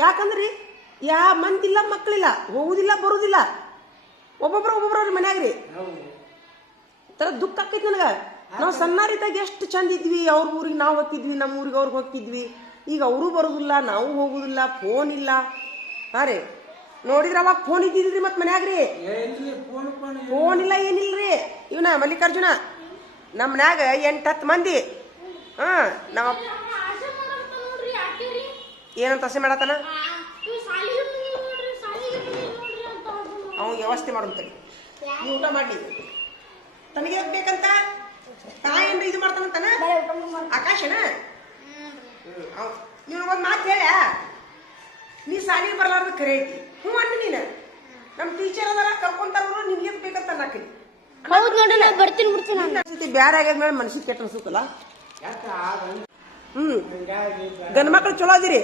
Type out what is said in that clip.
ಯಾಕಂದ್ರಿ ಮಂದಿಲ್ಲ ಮಕ್ಕಳಿಲ್ಲ, ಹೋಗುದಿಲ್ಲ ಬರುದಿಲ್ಲ, ಒಬ್ಬೊಬ್ರವ್ರ ಮನ್ಯಾಗ್ರಿ. ತರ ದುಃಖ ಆಕೈತಿ ನನಗ. ನಾವು ಸಣ್ಣರಿದ್ದಾಗ ಎಷ್ಟು ಚಂದ ಇದ್ವಿ, ಅವ್ರ ಊರಿಗೆ ನಾವು ಹೋಗ್ತಿದ್ವಿ, ನಮ್ಮ ಊರಿಗೆ ಅವ್ರಿಗೆ ಹೋಗ್ತಿದ್ವಿ. ಈಗ ಅವರು ಬರುದಿಲ್ಲ, ನಾವು ಹೋಗುದಿಲ್ಲ, ಫೋನ್ ಇಲ್ಲ. ಹಾ ರೀ, ನೋಡಿದ್ರ ಅವಾಗ ಫೋನ್ ಇದ್ದಿಲ್ರಿ, ಮತ್ ಮನ್ಯಾಗ್ರಿ ಫೋನ್ ಇಲ್ಲ, ಏನಿಲ್ರಿ. ಇವನ ಮಲ್ಲಿಕಾರ್ಜುನ ನಮ್ಮ ಮನ್ಯಾಗ 8-10 ಮಂದಿ. ನಮ್ಮ ಏನಂತ ಆಸೆ ಮಾಡತ್ತಾನ, ಅವ ವ್ಯವಸ್ಥೆ ಮಾಡುತ್ತೇನೆ. ನೀವು ಊಟ ಮಾಡಿ ತನಗೆ ಬೇಕಂತ ತಾಯೇನ್ರಿ ಇದು ಮಾಡ್ತಾನಂತಾನ ಆಕಾಶನ. ನೀವು ಒಂದ್ ಮಾತು ಹೇಳ, ನೀ ಸಾಲಿಗೆ ಬರ್ಲಾರ್ದು ಕರೆ ಐತಿ. ಹ್ಞೂ ಅನ್ನ ನೀನ ನಮ್ಮ ಟೀಚರ್ ಅದರ ಕರ್ಕೊಂತಾರ, ನಿನ್ಗೆ ಬೇಕಂತ ನಾಕಿ. ಹೌದು ನೋಡಿ, ನಾ ಬರ್ತೀನಿ ಬಿಡ್ತೀನಿ. ಬ್ಯಾರೆ ಆಗ್ಯಾದ್ಮೇಲೆ ಮನಸ್ಸಿಗೆ ಕೆಟ್ಟ ಅನ್ಸುತ್ತಲ್ಲ. ಗಂಡ ಮಕ್ಳು ಚಲೋ ಅದಿರಿ.